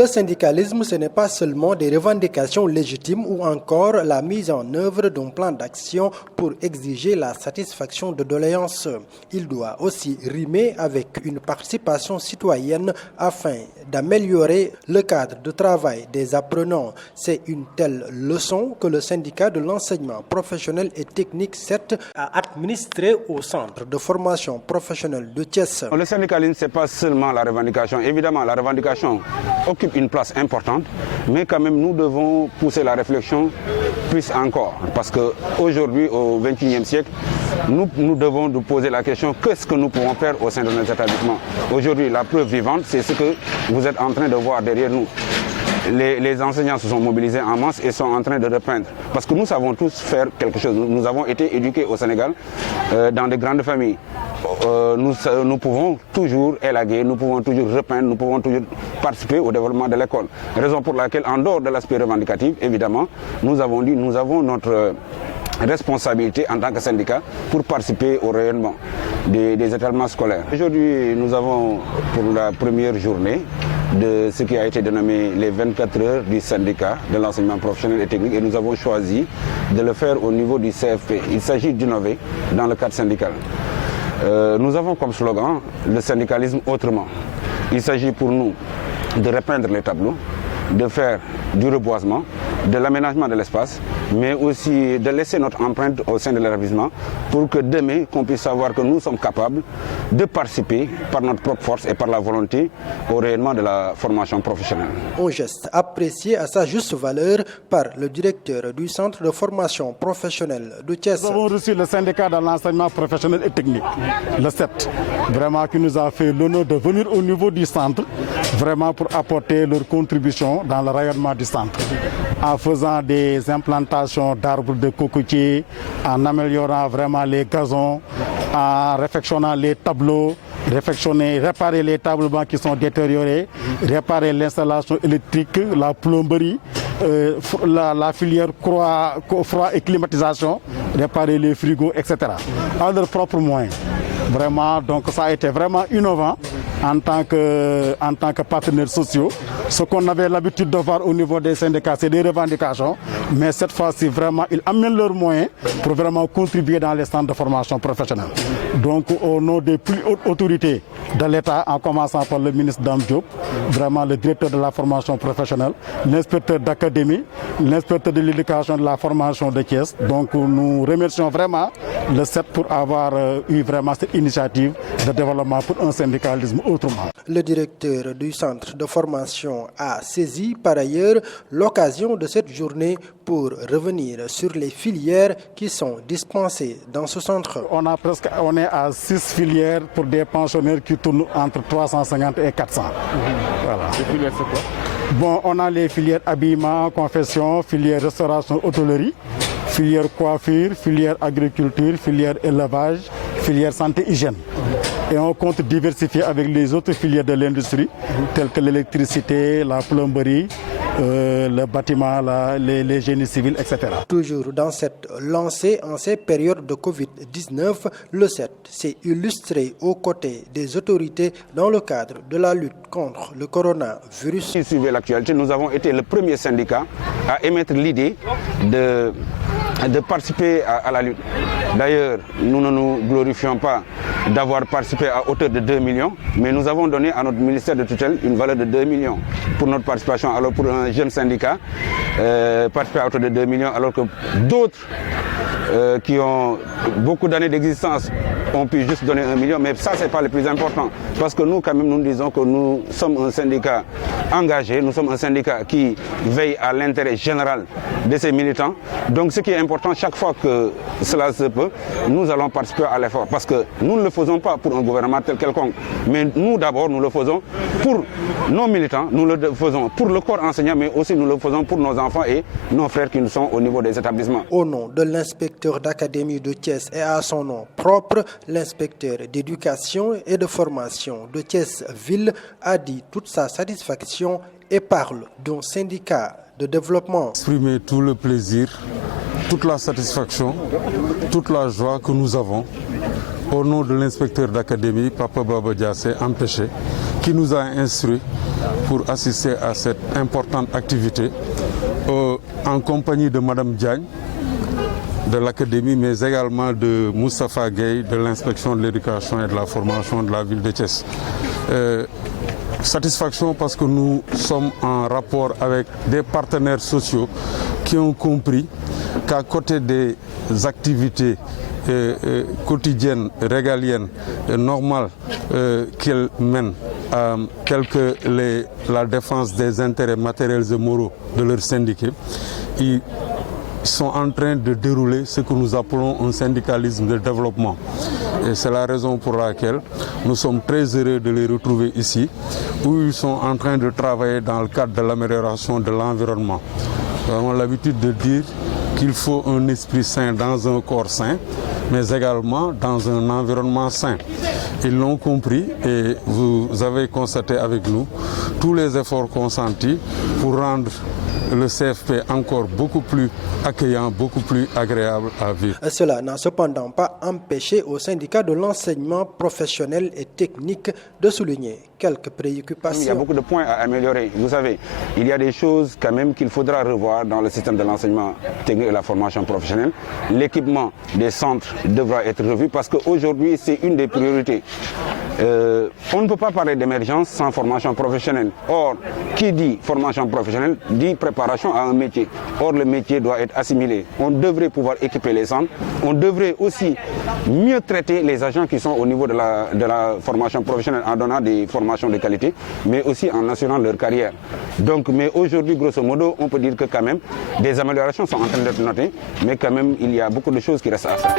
Le syndicalisme, ce n'est pas seulement des revendications légitimes ou encore la mise en œuvre d'un plan d'action pour exiger la satisfaction de doléances. Il doit aussi rimer avec une participation citoyenne afin d'améliorer le cadre de travail des apprenants. C'est une telle leçon que le syndicat de l'enseignement professionnel et technique CET a administré au centre de formation professionnelle de Thiès. Le syndicalisme, ce n'est pas seulement la revendication. Évidemment, la revendication occupe une place importante, mais quand même nous devons pousser la réflexion plus encore. Parce qu'aujourd'hui, au XXIe siècle, nous devons nous poser la question, qu'est-ce que nous pouvons faire au sein de nos établissements? Aujourd'hui, la preuve vivante, c'est ce que vous êtes en train de voir derrière nous. Les enseignants se sont mobilisés en masse et sont en train de repeindre. Parce que nous savons tous faire quelque chose. Nous avons été éduqués au Sénégal dans de grandes familles. Nous pouvons toujours élaguer, nous pouvons toujours repeindre, nous pouvons toujours participer au développement de l'école. Raison pour laquelle, en dehors de l'aspect revendicatif, évidemment, nous avons dit, nous avons notre responsabilité en tant que syndicat pour participer au rayonnement des établissements scolaires. Aujourd'hui, nous avons pour la première journée de ce qui a été dénommé les 24 heures du syndicat de l'enseignement professionnel et technique et nous avons choisi de le faire au niveau du CFP. Il s'agit d'innover dans le cadre syndical. Nous avons comme slogan le syndicalisme autrement. Il s'agit pour nous de repeindre les tableaux, de faire du reboisement, de l'aménagement de l'espace, mais aussi de laisser notre empreinte au sein de l'établissement pour que demain, qu'on puisse savoir que nous sommes capables de participer par notre propre force et par la volonté au rayonnement de la formation professionnelle. Un geste apprécié à sa juste valeur par le directeur du centre de formation professionnelle de Thiès. Nous avons reçu le syndicat de l'enseignement professionnel et technique, le CET, vraiment qui nous a fait l'honneur de venir au niveau du centre, vraiment pour apporter leur contribution dans le rayonnement du centre, en faisant des implantations d'arbres de cocotiers, en améliorant vraiment les gazons, en réfectionnant les tableaux, réparer les tableaux qui sont détériorés, réparer l'installation électrique, la plomberie, la filière froid et climatisation, réparer les frigos, etc. À leurs propres moyens. Vraiment, donc ça a été vraiment innovant en tant que partenaires sociaux. Ce qu'on avait l'habitude de voir au niveau des syndicats, c'est des revendications, mais cette fois-ci, vraiment, ils amènent leurs moyens pour vraiment contribuer dans les centres de formation professionnelle. Donc, au nom des plus hautes autorités de l'État, en commençant par le ministre Dame Diop, vraiment le directeur de la formation professionnelle, l'inspecteur d'académie, l'inspecteur de l'éducation de la formation de Thiès. Donc, nous remercions vraiment le CET pour avoir eu vraiment cette initiative de développement pour un syndicalisme autrement. Le directeur du centre de formation a saisi par ailleurs l'occasion de cette journée pour revenir sur les filières qui sont dispensées dans ce centre. On est à 6 filières pour des pensionnaires qui tournent entre 350 et 400. Voilà. Les filières, c'est quoi? Bon, on a les filières habillement, confection, filière restauration, hôtellerie, filière coiffure, filière agriculture, filière élevage, filière santé, hygiène. Et on compte diversifier avec les autres filières de l'industrie, telles que l'électricité, la plomberie, le bâtiment, les génies civils, etc. Toujours dans cette lancée en ces périodes de Covid-19, le CET s'est illustré aux côtés des autorités dans le cadre de la lutte contre le coronavirus. Si vous suivez l'actualité, nous avons été le premier syndicat à émettre l'idée de participer à la lutte. D'ailleurs, nous ne nous glorifions pas d'avoir participé à hauteur de 2 millions, mais nous avons donné à notre ministère de tutelle une valeur de 2 millions pour notre participation. Alors pour un jeune syndicat, participer à hauteur de 2 millions, alors que d'autres qui ont beaucoup d'années d'existence ont pu juste donner 1 million, mais ça, ce n'est pas le plus important. Parce que nous, quand même, nous disons que nous sommes un syndicat engagé, nous sommes un syndicat qui veille à l'intérêt général de ses militants. Donc ce qui est important, chaque fois que cela se peut, nous allons participer à l'effort. Parce que nous ne le faisons pas pour un gouvernement tel quelconque, mais nous d'abord, nous le faisons pour nos militants, nous le faisons pour le corps enseignant, mais aussi nous le faisons pour nos enfants et nos frères qui nous sont au niveau des établissements. Au nom de l'inspecteur d'académie de Thiès et à son nom propre, l'inspecteur d'éducation et de formation de Thiès-Ville a dit toute sa satisfaction et parle d'un syndicat de développement. Exprimer tout le plaisir, toute la satisfaction, toute la joie que nous avons au nom de l'inspecteur d'académie, Papa Baba Diassé, empêché, qui nous a instruits pour assister à cette importante activité en compagnie de Madame Diagne, de l'académie, mais également de Moustapha Gueye, de l'inspection de l'éducation et de la formation de la ville de Thiès. Satisfaction parce que nous sommes en rapport avec des partenaires sociaux qui ont compris qu'à côté des activités quotidiennes, régaliennes, normales qu'elles mènent, telles que la défense des intérêts matériels et moraux de leurs syndiqués, ils sont en train de dérouler ce que nous appelons un syndicalisme de développement. Et c'est la raison pour laquelle nous sommes très heureux de les retrouver ici, où ils sont en train de travailler dans le cadre de l'amélioration de l'environnement. Nous avons l'habitude de dire qu'il faut un esprit sain dans un corps sain, mais également dans un environnement sain. Ils l'ont compris et vous avez constaté avec nous tous les efforts consentis pour rendre le CFP encore beaucoup plus accueillant, beaucoup plus agréable à vivre. Cela n'a cependant pas empêché au syndicat de l'enseignement professionnel et technique de souligner quelques préoccupations. Il y a beaucoup de points à améliorer. Vous savez, il y a des choses quand même qu'il faudra revoir dans le système de l'enseignement technique et la formation professionnelle. L'équipement des centres devra être revu parce qu'aujourd'hui, c'est une des priorités. On ne peut pas parler d'émergence sans formation professionnelle. Or, qui dit formation professionnelle dit préparation à un métier. Or, le métier doit être assimilé. On devrait pouvoir équiper les centres. On devrait aussi mieux traiter les agents qui sont au niveau de la formation professionnelle en donnant des formations de qualité, mais aussi en assurant leur carrière. Donc, mais aujourd'hui, grosso modo, on peut dire que quand même, des améliorations sont en train d'être notées, mais quand même, il y a beaucoup de choses qui restent à faire.